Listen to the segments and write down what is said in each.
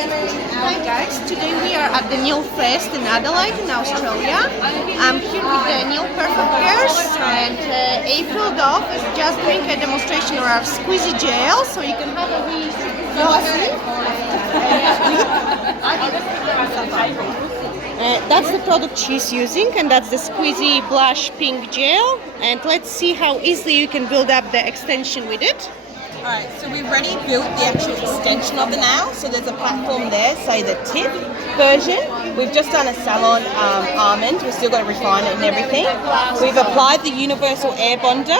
Hi guys, today we are at the Nail Fest in Adelaide in Australia. I'm here with the Nail Perfect Girls and April Daw is just doing a demonstration of our Sqeasy gel, so you can have a wee glossy. That's the product she's using, and that's the Sqeasy Blush Pink Gel. And let's see how easily you can build up the extension with it. Alright, so we've already built the actual extension of the nail. So there's a platform there, say the tip version. We've just done a salon almond. We've still got to refine it and everything. We've applied the universal air bonder,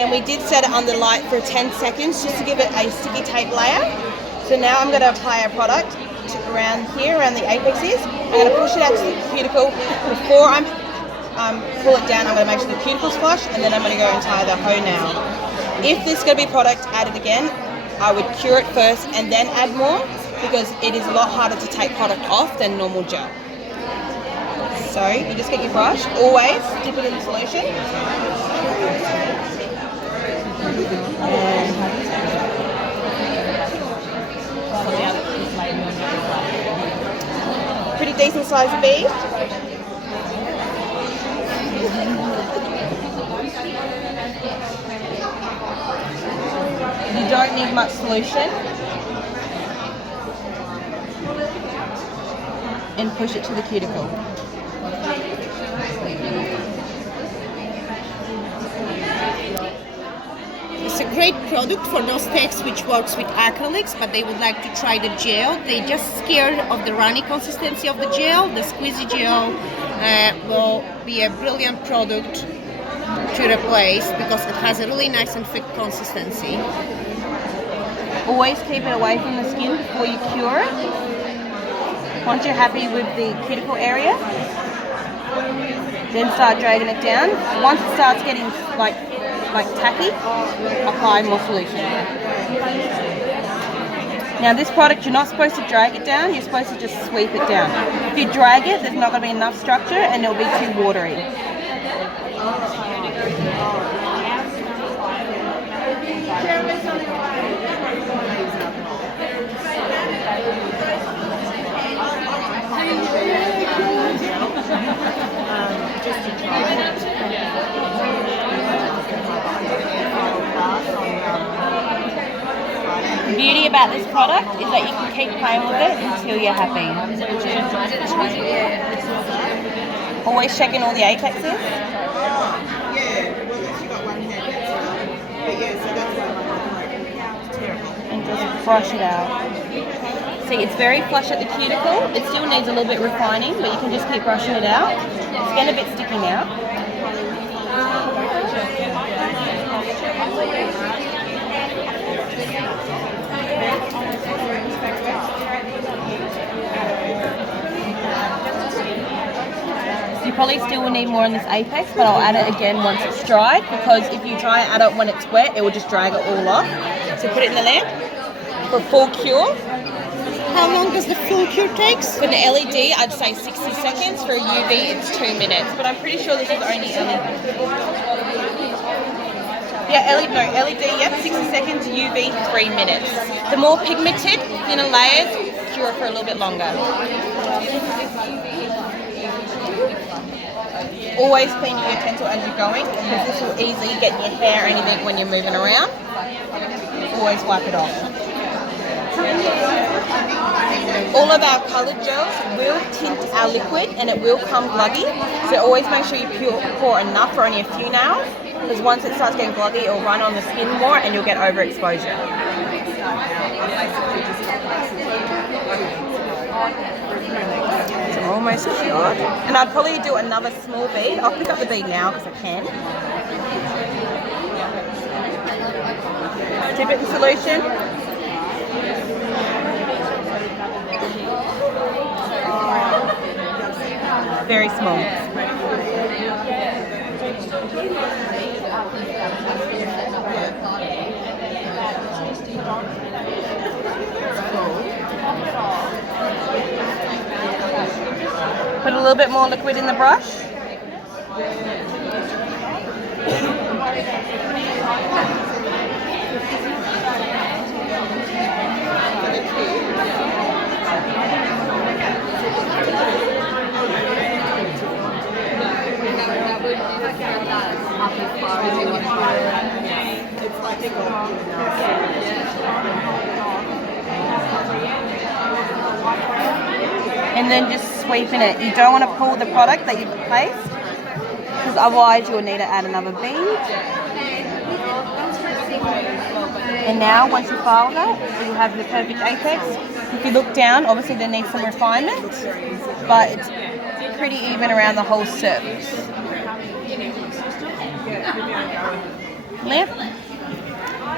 and we did set it under light for 10 seconds just to give it a sticky tape layer. So now I'm going to apply a product around here, around the apexes. I'm going to push it out to the cuticle. Before I pull it down, I'm going to make sure the cuticle's flush, and then I'm going to go and tie the hoe nail. If there's going to be product added again, I would cure it first and then add more, because it is a lot harder to take product off than normal gel. So you just get your brush, always dip it in the solution. Pretty decent sized bead. You don't need much solution, and push it to the cuticle. It's a great product for those techs which works with acrylics, but they would like to try the gel. They're just scared of the runny consistency of the gel. The Sqeasy gel will be a brilliant product to replace because it has a really nice and thick consistency. Always keep it away from the skin before you cure it. Once you're happy with the cuticle area, then start dragging it down. Once it starts getting like tacky, apply more solution. Now this product, you're not supposed to drag it down, you're supposed to just sweep it down. If you drag it, there's not going to be enough structure and it'll be too watery. The beauty about this product is that you can keep playing with it until you're happy. Always checking all the apexes. And just brush it out. See, it's very flush at the cuticle. It still needs a little bit refining, but you can just keep brushing it out. It's getting a bit sticky now. You probably still will need more on this apex, but I'll add it again once it's dried, because if you try and add it when it's wet, it will just drag it all off. So put it in the lamp for full cure. How long does the full cure take? For the LED, I'd say 60 seconds. For a UV, it's 2 minutes. But I'm pretty sure this is only LED. Yeah, LED, yep, 60 seconds, UV, 3 minutes. The more pigmented, thinner layers, cure for a little bit longer. Always clean your utensil as you're going, because this will easily get in your hair or anything when you're moving around. Always wipe it off. All of our coloured gels will tint our liquid and it will come gluggy, so always make sure you pour enough for only a few nails, because once it starts getting gluggy, it will run on the skin more and you'll get overexposure. It's almost cured. And I'd probably do another small bead. I'll pick up the bead now because I can. Dip it in solution. Very small. Put a little bit more liquid in the brush. and then just sweeping it. You don't want to pull the product that you've placed, because otherwise you'll need to add another bead. And now, once you file that, you have the perfect apex. If you look down, obviously there needs some refinement, but it's pretty even around the whole surface. Lip.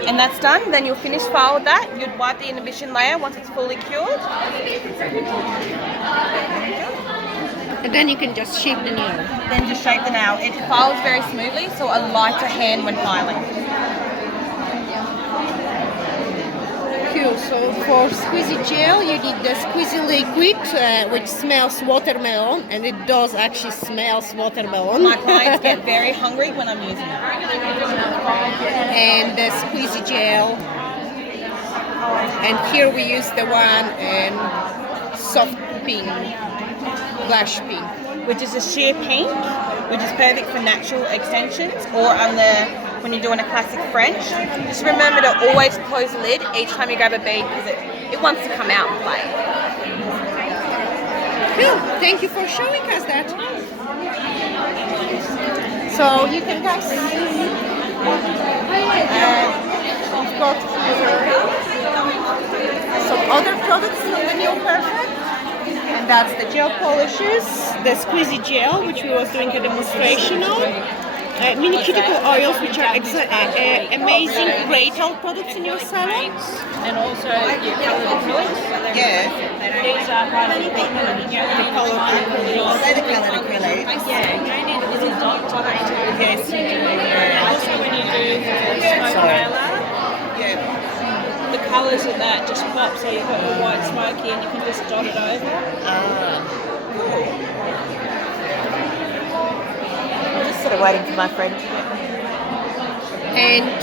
And that's done. Then you'll finish file with that. You'd wipe the inhibition layer once it's fully cured. And then you can just shape the nail. Then just shape the nail. It files very smoothly, so a lighter hand when filing. Cool. So for Sqeasy gel, you need the Sqeasy liquid, which smells watermelon, and it does actually smells watermelon. My clients get very hungry when I'm using it. And the Sqeasy gel. And here we use the one in soft pink, blush pink. Which is a sheer pink, which is perfect for natural extensions or on the when you're doing a classic French. Just remember to always close the lid each time you grab a bead, because it wants to come out and play. Cool. Thank you for showing us that. So you can guys see we've got here some other products from the New Perfect. And that's the gel polishes, the Sqeasy gel, which we was doing a demonstration on. Mini cuticle oils, which are amazing, great old products in your salon. And also your coloured acrylics. Yeah. These are part of the pigment. The colour acrylics. They're the coloured acrylics. Yeah, you don't need it. Is it dot to it? Yes, you do. Yeah. Also when you do the smoke trailer, the colours of that just pop, so you've got your white smoky and you can just dot it over. Just sort of waiting for my friend. And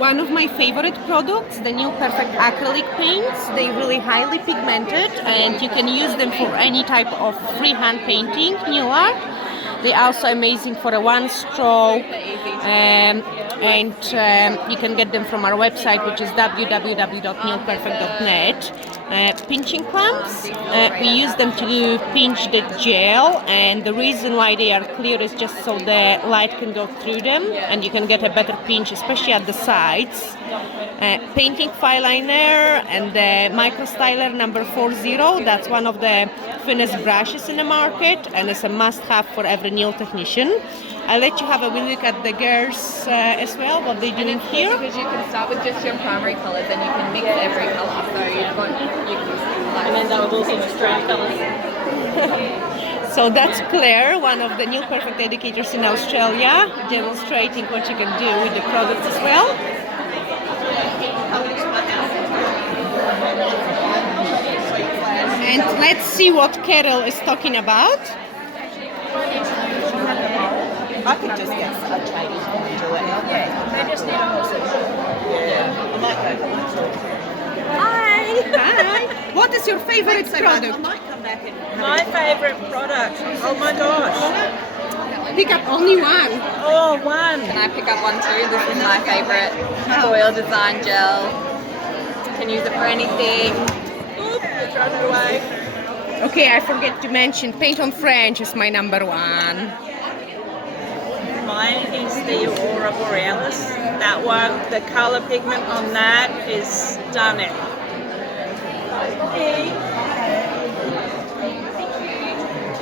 one of my favorite products, the New Perfect acrylic paints. They're really highly pigmented, and you can use them for any type of freehand painting, new art. They're also amazing for a one stroke, and you can get them from our website, which is www.newperfect.net. Pinching clamps, we use them to pinch the gel, and the reason why they are clear is just so the light can go through them and you can get a better pinch, especially at the sides. Painting file liner and the micro styler number 40, that's one of the thinnest brushes in the market, and it's a must-have for every nail technician. I'll let you have a look at the girls as well, what they're doing here. Because you can start with just your primary colours and you can mix every colour. So you've got, you can And then that would also be straight colours. So that's Claire, one of the New Perfect educators in Australia, demonstrating what you can do with the products as well. And let's see what Carol is talking about. I could just get a tradie to come and do it. Yeah, they just need a whole session. Yeah. I might go for Hi! What is your favorite I product? might come back and My favourite product. Oh my gosh. Pick up only one. Oh, one. Can I pick up one too? This is my favourite foil design gel. Can use it for anything. Oop, I thrown it away. Okay, I forget to mention, Paint on French is my number one. Mine is the Aurora Borealis. That one, the colour pigment on that is stunning.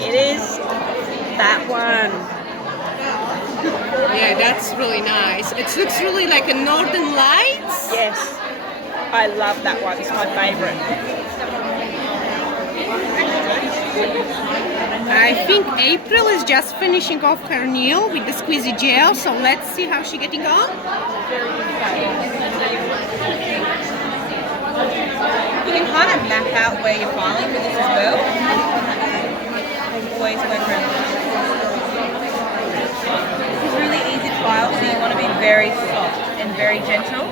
It is that one. Yeah, that's really nice. It looks really like a Northern Lights. Yes, I love that one. It's my favourite. I think April is just finishing off her nail with the Sqeasy gel, so let's see how she's getting on. You can kind of map out where you're filing with this as well. Always work around. It's really easy to file, so you want to be very soft and very gentle.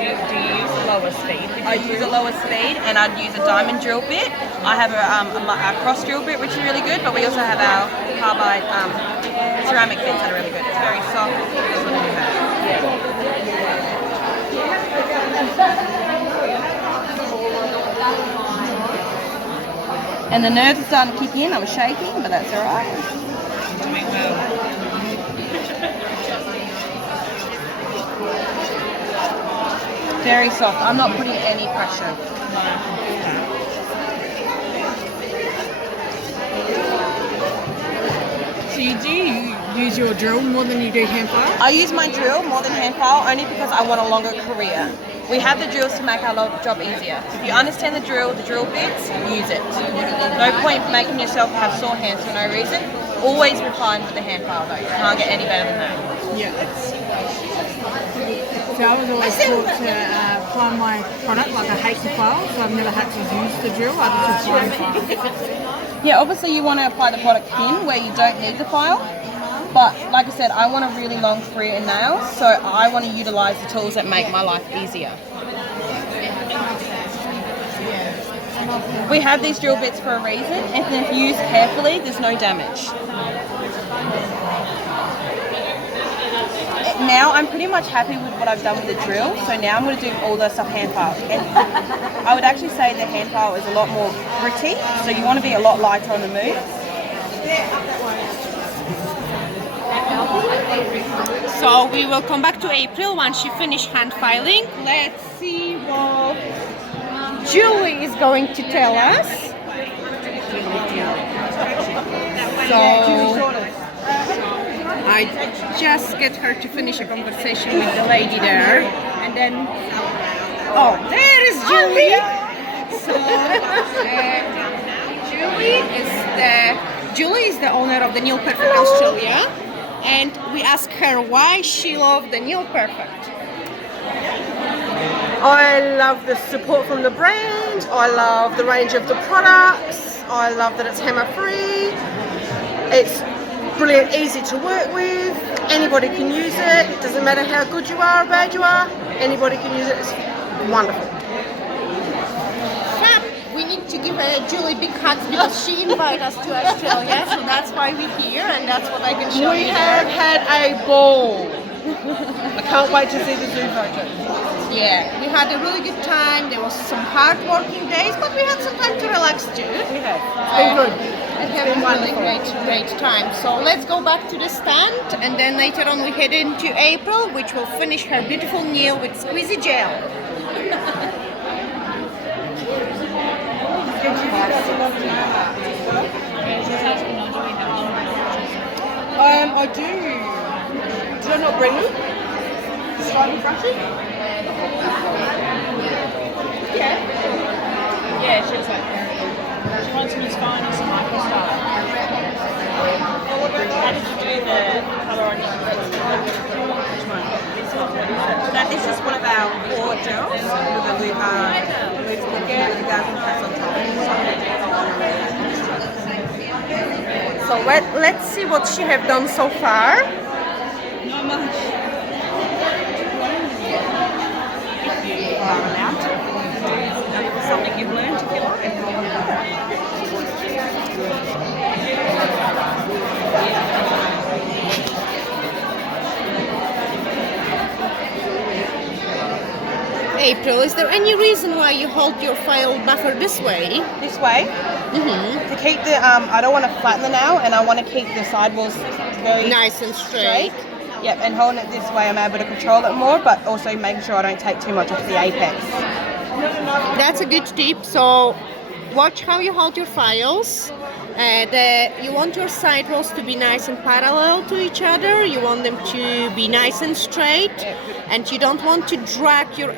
do you use a lower speed? I'd use a lower speed, and I'd use a diamond drill bit. I have a cross drill bit, which is really good, but we also have our carbide ceramic bits that are really good. It's very soft. And the nerves are starting to kick in. I'm shaking, but that's all right. Doing well. Very soft. I'm not putting any pressure. So you do use your drill more than you do hand file? I use my drill more than hand file only because I want a longer career. We have the drills to make our job easier. If you understand the drill bits, use it. No point making yourself have sore hands for no reason. Always refine with the hand file though. You can't get any better than that. Yeah. So I was always taught to apply my product like I hate the file, so I've never had to use the drill, I just apply the file. Yeah, obviously you want to apply the product thin where you don't need the file. But like I said, I want a really long career in nails, so I want to utilise the tools that make my life easier. We have these drill bits for a reason, and if used carefully, there's no damage. Now I'm pretty much happy with what I've done with the drill, so now I'm going to do all the stuff hand file. And I would actually say the hand file is a lot more gritty, so you want to be a lot lighter on the move. So we will come back to April once she finishes hand filing. Let's see what Julie is going to tell us. So I just get her to finish a conversation with the lady there, and then there is Julie. So Julie is the owner of the Nail Perfect Australia, and we asked her why she loved the Nail Perfect. I love the support from the brand, I love the range of the products, I love that it's hammer free, it's brilliant, easy to work with, anybody can use it, it doesn't matter how good you are or bad you are, anybody can use it, it's wonderful. Fab. We need to give Julie big hugs because she invited us to Australia, so that's why we're here, and that's what I can show you. We have had a ball. I can't wait to see the zoo photos. Yeah, we had a really good time. There was some hard working days, but we had some time to relax too. We have. It's been good. And have a really great time. So let's go back to the stand, and then later on we head into April, which will finish her beautiful nail with Sqeasy gel. I do. Did I not bring them? Starting brushes? Yeah, she was like, she wants me to find us a micro style. How did you do the colour on your which one? This one. That is just one of our core gels with the gas on top. So let's see what she have done so far. Not much. Something you've learned if you like. April, is there any reason why you hold your file buffer this way? This way, to keep the, I don't want to flatten the nail, and I want to keep the sidewalls very Nice and straight. Yep, and holding it this way I'm able to control it more, but also making sure I don't take too much off the apex. That's a good tip. So watch how you hold your files. You want your side rolls to be nice and parallel to each other. You want them to be nice and straight, and you don't want to drag your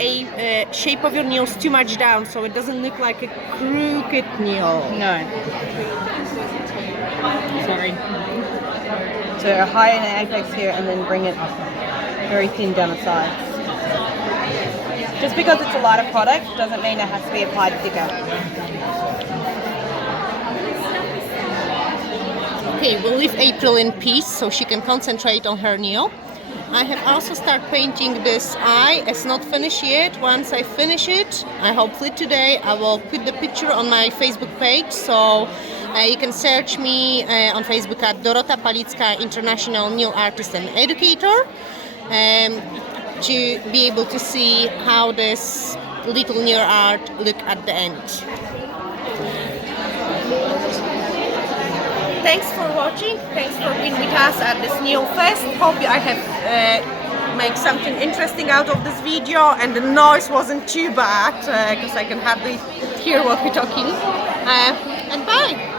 shape of your nails too much down, so it doesn't look like a crooked nail. No. Sorry. So high in the apex here, and then bring it very thin down the sides. Just because it's a lighter product doesn't mean it has to be applied thicker. Okay, we'll leave April in peace so she can concentrate on her nail. I have also started painting this eye. It's not finished yet. Once I finish it, hopefully today, I will put the picture on my Facebook page. So you can search me on Facebook at Dorota Palicka, International Nail Artist and Educator, to be able to see how this little nail art look at the end. thanks for watching. Thanks for being with us at this new fest. Hope I have make something interesting out of this video, and the noise wasn't too bad because I can hardly hear what we're talking. And bye.